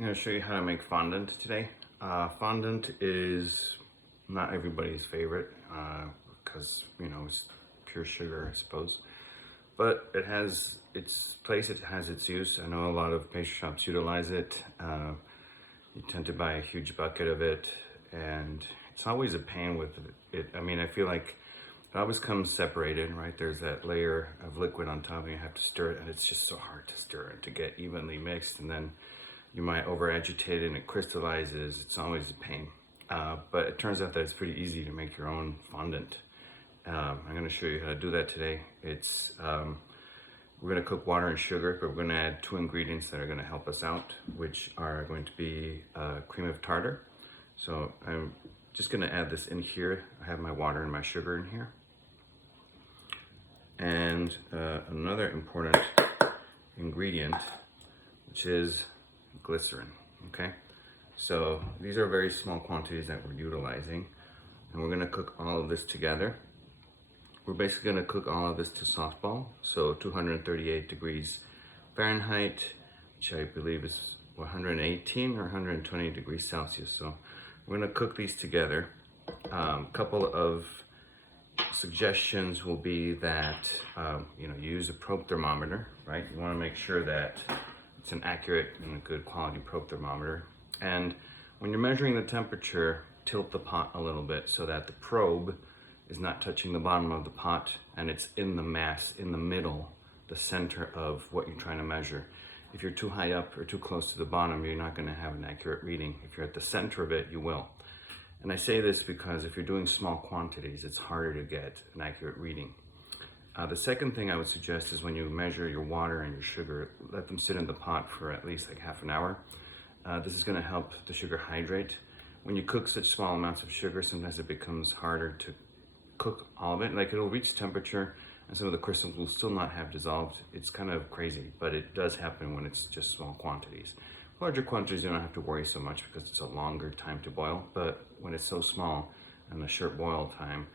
I'm going to show you how to make fondant today. Fondant is not everybody's favorite because, it's pure sugar, I suppose. But it has its place, it has its use. I know a lot of pastry shops utilize it. You tend to buy a huge bucket of it, and it's always a pain with it. I mean, I feel like it always comes separated, right? There's that layer of liquid on top, and you have to stir it, and it's just so hard to stir and to get evenly mixed, and then you might over agitate it and it crystallizes. It's always a pain. But it turns out that it's pretty easy to make your own fondant. I'm going to show you how to do that today. We're going to cook water and sugar, but we're going to add two ingredients that are going to help us out, which are going to be cream of tartar. So I'm just going to add this in here. I have my water and my sugar in here. And another important ingredient, which is glycerin. Okay, so these are very small quantities that we're utilizing, and we're going to cook all of this together. We're basically going to cook all of this to softball, so 238 degrees Fahrenheit, which I believe is 118 or 120 degrees Celsius. So we're going to cook these together. A couple of suggestions will be that you use a probe thermometer, right? You want to make sure that it's an accurate and a good quality probe thermometer. And when you're measuring the temperature, tilt the pot a little bit so that the probe is not touching the bottom of the pot and it's in the mass, in the middle, the center of what you're trying to measure. If you're too high up or too close to the bottom, you're not going to have an accurate reading. If you're at the center of it, you will. And I say this because if you're doing small quantities, it's harder to get an accurate reading. The second thing I would suggest is when you measure your water and your sugar, let them sit in the pot for at least like half an hour. This is going to help the sugar hydrate. When you cook such small amounts of sugar, sometimes it becomes harder to cook all of it. Like, it'll reach temperature and some of the crystals will still not have dissolved. It's kind of crazy, but it does happen when it's just small quantities. Larger quantities, you don't have to worry so much because it's a longer time to boil, but when it's so small and the short boil time,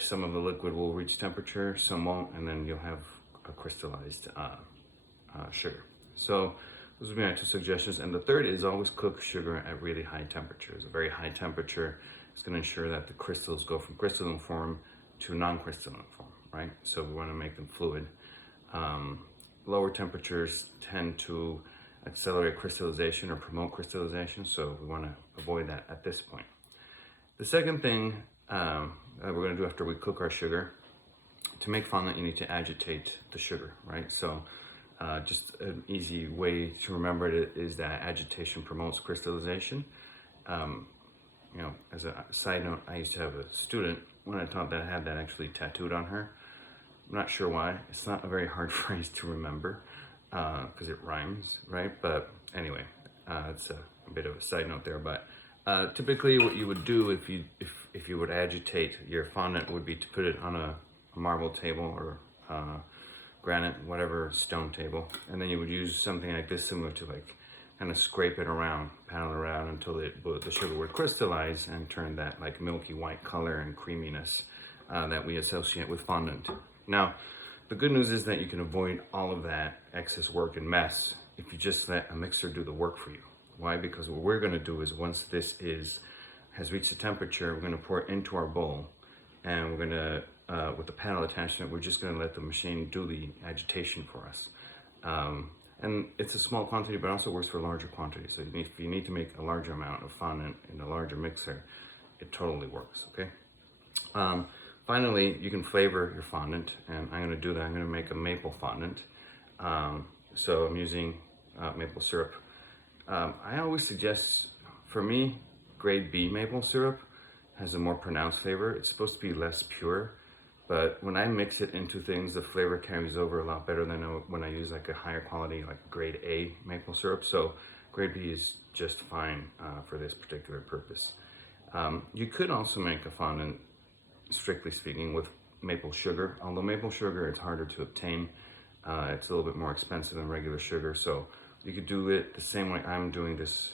some of the liquid will reach temperature, some won't, and then you'll have a crystallized sugar. So those would be my two suggestions. And the third is always cook sugar at really high temperatures. A very high temperature is going to ensure that the crystals go from crystalline form to non-crystalline form, right? So we want to make them fluid. Lower temperatures tend to accelerate crystallization or promote crystallization, so we want to avoid that at this point. The second thing that we're going to do after we cook our sugar, to make fondant, you need to agitate the sugar, right? So just an easy way to remember it is that agitation promotes crystallization. As a side note, I used to have a student when I taught that had that actually tattooed on her. I'm not sure why. It's not a very hard phrase to remember because it rhymes, right? But anyway, it's a bit of a side note there. But typically, what you would do if you would agitate your fondant would be to put it on a marble table or granite, whatever stone table, and then you would use something like this, similar to like kind of scrape it around, paddle around until the sugar would crystallize and turn that like milky white color and creaminess that we associate with fondant. Now, the good news is that you can avoid all of that excess work and mess if you just let a mixer do the work for you. Why? Because what we're going to do is once this has reached the temperature, we're going to pour it into our bowl, and we're going to, with the paddle attachment, we're just going to let the machine do the agitation for us. And it's a small quantity, but also works for larger quantities. So if you need to make a larger amount of fondant in a larger mixer, it totally works, okay? Finally, you can flavor your fondant, and I'm going to do that. I'm going to make a maple fondant. So I'm using maple syrup. I always suggest, for me, grade B maple syrup has a more pronounced flavor. It's supposed to be less pure, but when I mix it into things, the flavor carries over a lot better than when I use like a higher quality, like grade A maple syrup. So grade B is just fine for this particular purpose. You could also make a fondant, strictly speaking, with maple sugar. Although maple sugar is harder to obtain, it's a little bit more expensive than regular sugar. So you could do it the same way I'm doing this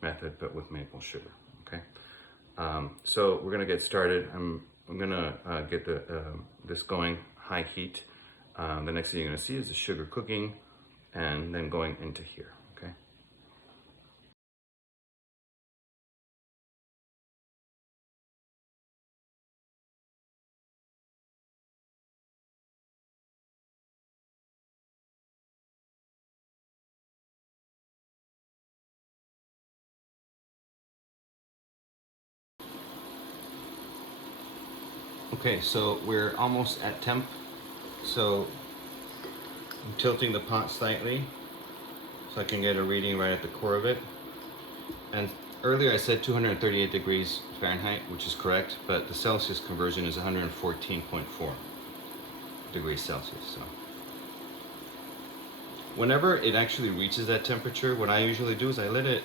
method, but with maple sugar, okay? So we're gonna get started. I'm gonna get this going high heat. The next thing you're gonna see is the sugar cooking and then going into here, okay? Okay, so we're almost at temp. So I'm tilting the pot slightly so I can get a reading right at the core of it. And earlier I said 238 degrees Fahrenheit, which is correct, but the Celsius conversion is 114.4 degrees Celsius. So whenever it actually reaches that temperature, what I usually do is I let it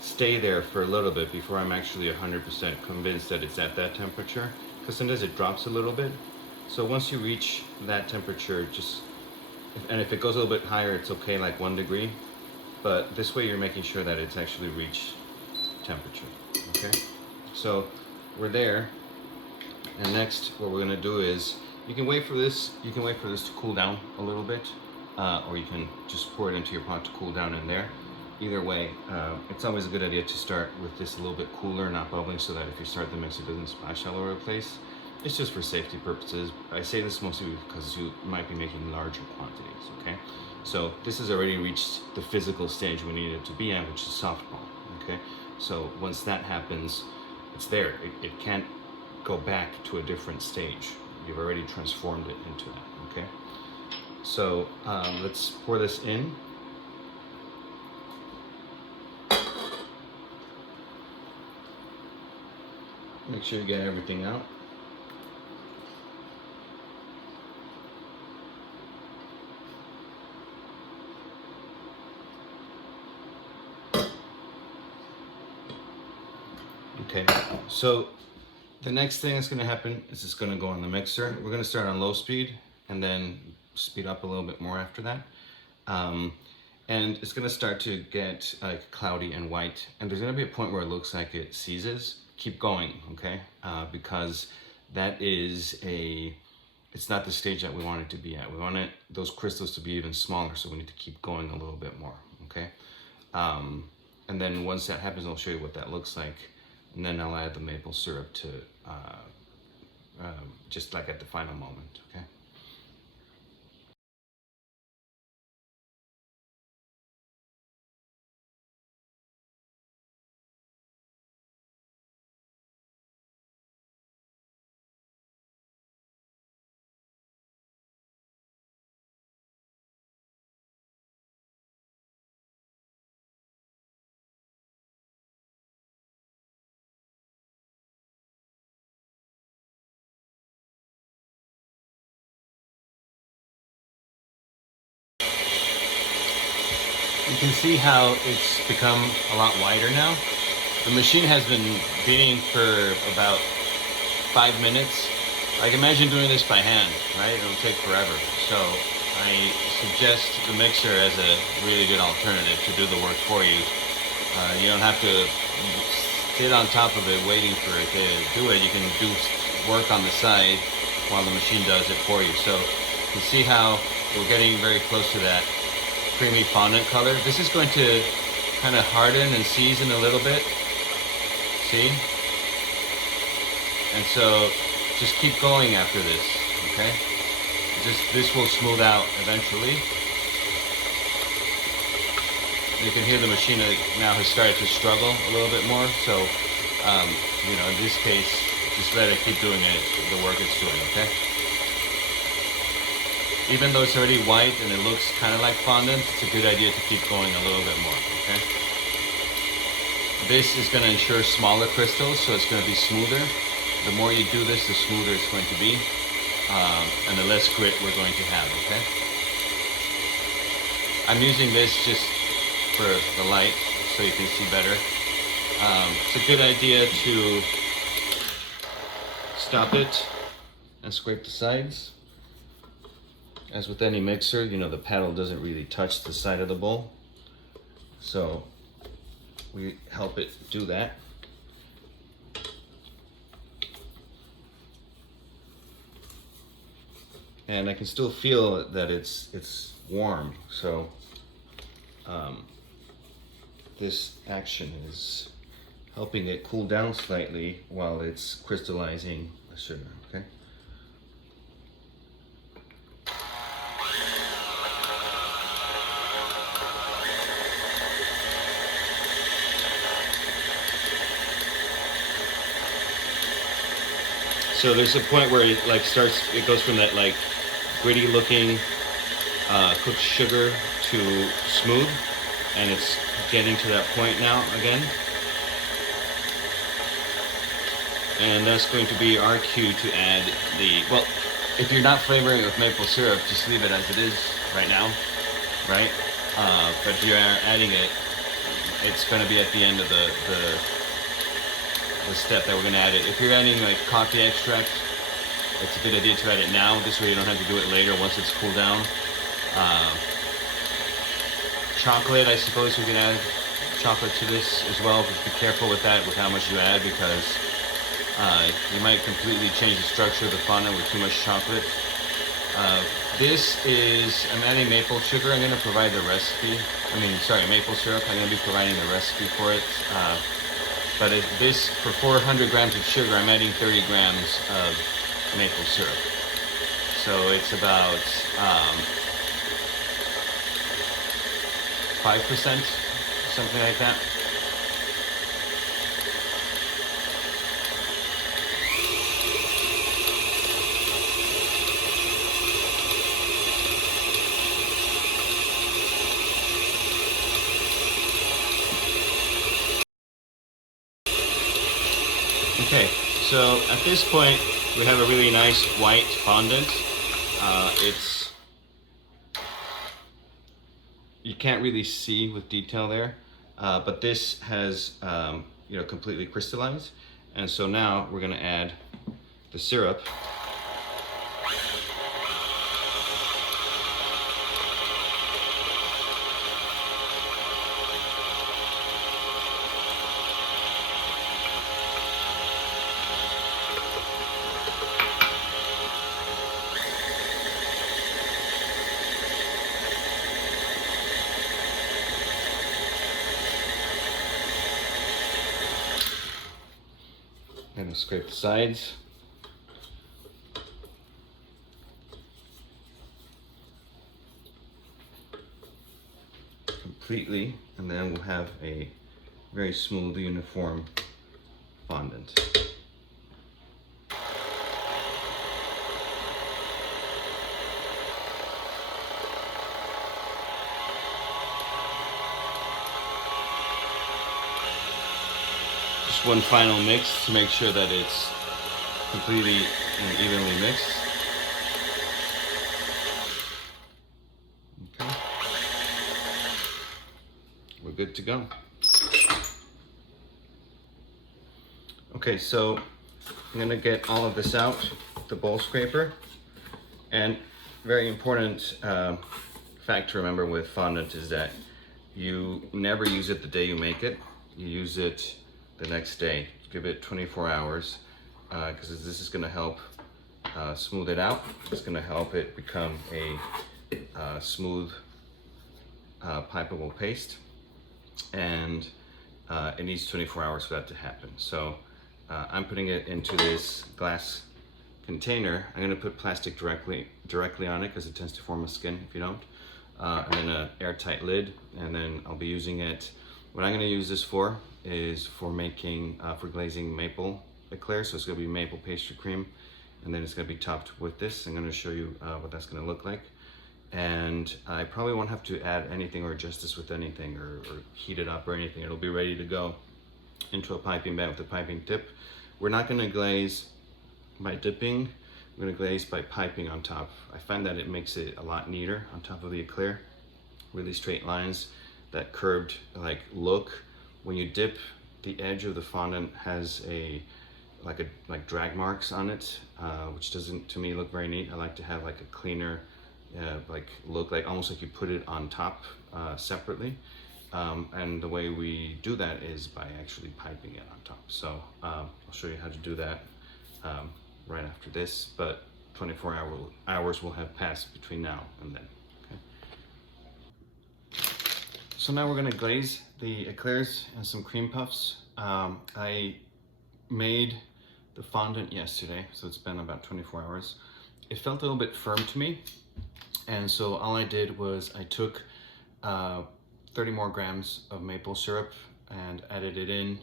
stay there for a little bit before I'm actually 100% convinced that it's at that temperature, because sometimes it drops a little bit. So once you reach that temperature, and if it goes a little bit higher, it's okay, like 1 degree, but this way you're making sure that it's actually reached temperature. Okay, so we're there, and next what we're going to do is you can wait for this to cool down a little bit, or you can just pour it into your pot to cool down in there. Either way, it's always a good idea to start with this a little bit cooler, not bubbling, so that if you start the mix, it doesn't splash all over the place. It's just for safety purposes. I say this mostly because you might be making larger quantities, okay? So this has already reached the physical stage we need it to be at, which is softball, okay? So once that happens, it's there. It can't go back to a different stage. You've already transformed it into that, okay? So let's pour this in. Make sure you get everything out. Okay, so the next thing that's going to happen is it's going to go in the mixer. We're going to start on low speed and then speed up a little bit more after that. And it's going to start to get like cloudy and white, and there's going to be a point where it looks like it seizes. Keep going, okay? Because that is it's not the stage that we want it to be at. We want those crystals to be even smaller, so we need to keep going a little bit more, okay? And then once that happens, I'll show you what that looks like, and then I'll add the maple syrup to just like at the final moment, okay? You can see how it's become a lot wider now. The machine has been beating for about 5 minutes. Like, imagine doing this by hand, right? It'll take forever. So I suggest the mixer as a really good alternative to do the work for you. You don't have to sit on top of it waiting for it to do it. You can do work on the side while the machine does it for you. So you can see how we're getting very close to that creamy fondant color. This is going to kind of harden and season a little bit. See? And so just keep going after this, okay? This will smooth out eventually. You can hear the machine now has started to struggle a little bit more. So, you know, in this case, just let it keep doing the work it's doing, okay? Even though it's already white and it looks kind of like fondant, it's a good idea to keep going a little bit more, okay? This is going to ensure smaller crystals, so it's going to be smoother. The more you do this, the smoother it's going to be, and the less grit we're going to have, okay? I'm using this just for the light, so you can see better. It's a good idea to stop it and scrape the sides. As with any mixer, you know, the paddle doesn't really touch the side of the bowl. So we help it do that. And I can still feel that it's warm. So this action is helping it cool down slightly while it's crystallizing the sugar, okay? So there's a point where it like starts, it goes from that like gritty looking cooked sugar to smooth, and it's getting to that point now again. And that's going to be our cue to add the, well, if you're not flavoring it with maple syrup, just leave it as it is right now, right? But if you're adding it, it's going to be at the end of the step that we're going to add it. If you're adding like coffee extract, it's a good idea to add it now. This way you don't have to do it later once it's cooled down. Chocolate, I suppose you can add chocolate to this as well, but be careful with that, with how much you add, because you might completely change the structure of the fondant with too much chocolate. This is, I'm adding maple sugar. I'm going to provide the recipe. Maple syrup. I'm going to be providing the recipe for it. But this, for 400 grams of sugar, I'm adding 30 grams of maple syrup. So it's about 5%, something like that. Okay, so at this point we have a really nice white fondant. You can't really see with detail there, but this has completely crystallized. And so now we're going to add the syrup. And scrape the sides. Completely, and then we'll have a very smooth, uniform fondant. Just one final mix to make sure that it's completely and evenly mixed. Okay. We're good to go. Okay, so I'm gonna get all of this out with the bowl scraper. And very important fact to remember with fondant is that you never use it the day you make it. You use it the next day. Give it 24 hours because this is going to help smooth it out. It's going to help it become a smooth pipeable paste, and it needs 24 hours for that to happen. So I'm putting it into this glass container. I'm going to put plastic directly on it because it tends to form a skin if you don't, and then an airtight lid, and then I'll be using it. What I'm going to use this for is for making, for glazing maple eclairs. So it's going to be maple pastry cream, and then it's going to be topped with this. I'm going to show you what that's going to look like. And I probably won't have to add anything or adjust this with anything or heat it up or anything. It'll be ready to go into a piping bag with a piping tip. We're not going to glaze by dipping. We're going to glaze by piping on top. I find that it makes it a lot neater on top of the eclair. Really straight lines, that curved like look. When you dip, the edge of the fondant has like drag marks on it, which doesn't to me look very neat. I like to have like a cleaner look, like almost like you put it on top separately. And the way we do that is by actually piping it on top. So I'll show you how to do that right after this, but 24 hours will have passed between now and then. So now we're going to glaze the eclairs and some cream puffs. I made the fondant yesterday, so it's been about 24 hours. It felt a little bit firm to me, and so all I did was I took 30 more grams of maple syrup and added it in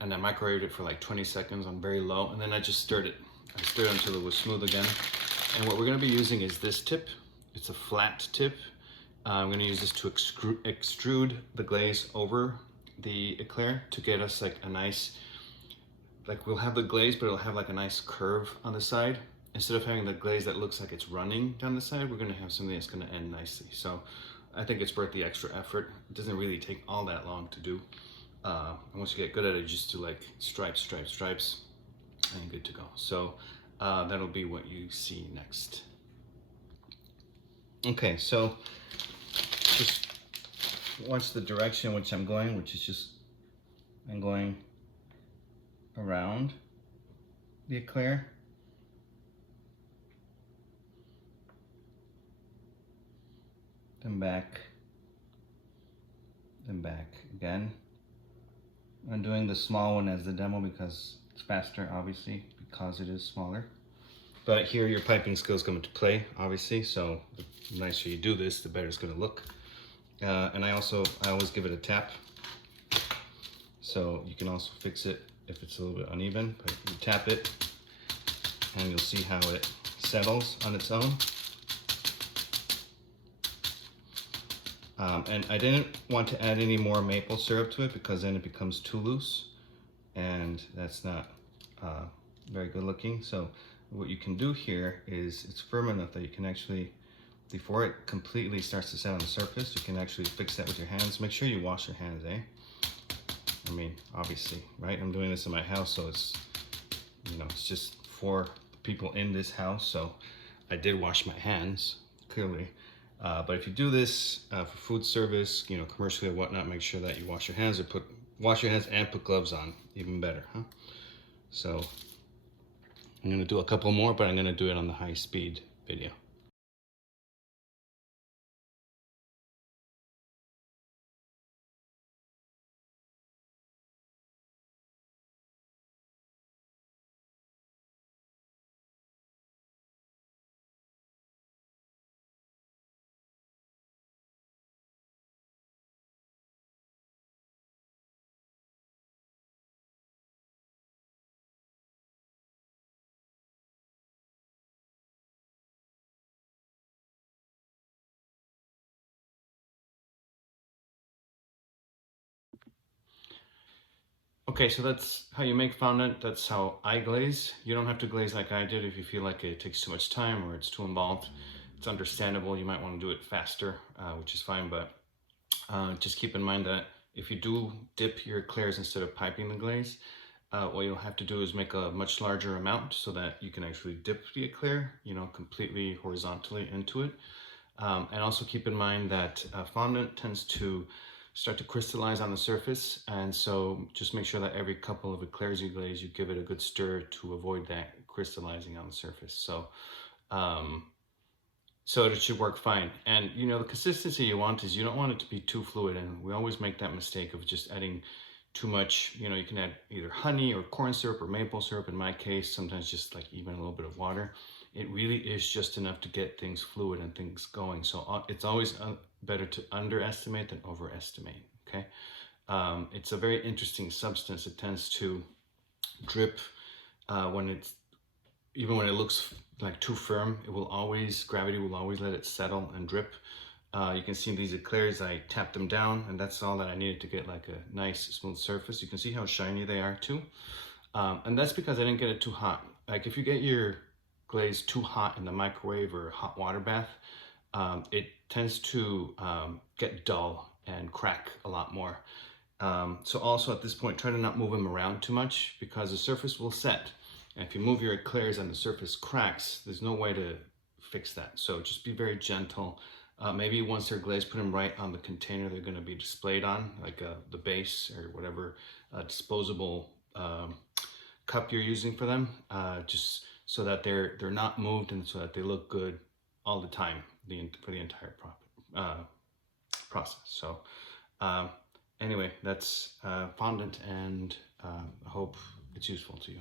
and I microwaved it for like 20 seconds on very low, and then I just stirred it. I stirred it until it was smooth again. And what we're gonna be using is this tip. It's a flat tip. I'm gonna use this to extrude the glaze over the eclair to get us like a nice, like we'll have the glaze, but it'll have like a nice curve on the side. Instead of having the glaze that looks like it's running down the side, we're gonna have something that's gonna end nicely. So I think it's worth the extra effort. It doesn't really take all that long to do. And once you get good at it, just do like stripes, stripes, stripes, and you're good to go. So that'll be what you see next. Okay, so just watch the direction in which I'm going, which is just, I'm going around the eclair. Then back again. I'm doing the small one as the demo because it's faster, obviously, because it is smaller. But here your piping skills come into play, obviously, so the nicer you do this, the better it's gonna look. And I always give it a tap. So you can also fix it if it's a little bit uneven, but you tap it and you'll see how it settles on its own. And I didn't want to add any more maple syrup to it because then it becomes too loose and that's not very good looking. So what you can do here is it's firm enough that you can actually, before it completely starts to set on the surface, you can actually fix that with your hands. Make sure you wash your hands, eh? I mean, obviously, right? I'm doing this in my house, so it's, you know, it's just for the people in this house. So I did wash my hands, clearly. But if you do this for food service, you know, commercially or whatnot, make sure that you wash your hands or wash your hands and put gloves on, even better, huh? So I'm gonna do a couple more, but I'm gonna do it on the high speed video. Okay, so that's how you make fondant. That's how I glaze. You don't have to glaze like I did if you feel like it takes too much time or it's too involved. It's understandable. You might want to do it faster, which is fine, but just keep in mind that if you do dip your eclairs instead of piping the glaze, what you'll have to do is make a much larger amount so that you can actually dip the eclair, you know, completely horizontally into it. And also keep in mind that fondant tends to start to crystallize on the surface, and so just make sure that every couple of eclairs you glaze, you give it a good stir to avoid that crystallizing on the surface. So it should work fine. And you know, the consistency you want is you don't want it to be too fluid, and we always make that mistake of just adding too much. You know, you can add either honey or corn syrup or maple syrup. In my case, sometimes just like even a little bit of water. It really is just enough to get things fluid and things going. So it's always better to underestimate than overestimate, okay? It's a very interesting substance. It tends to drip even when it looks like too firm. Gravity will always let it settle and drip. You can see these eclairs, I tapped them down, and that's all that I needed to get like a nice smooth surface. You can see how shiny they are too. And that's because I didn't get it too hot. Like if you get your glaze too hot in the microwave or hot water bath, it tends to get dull and crack a lot more. So also at this point, try to not move them around too much because the surface will set. And if you move your eclairs and the surface cracks, there's no way to fix that. So just be very gentle. Maybe once they're glazed, put them right on the container they're going to be displayed on, like the base or whatever disposable cup you're using for them, just so that they're not moved and so that they look good all the time for the entire process. So anyway, that's fondant, and I hope it's useful to you.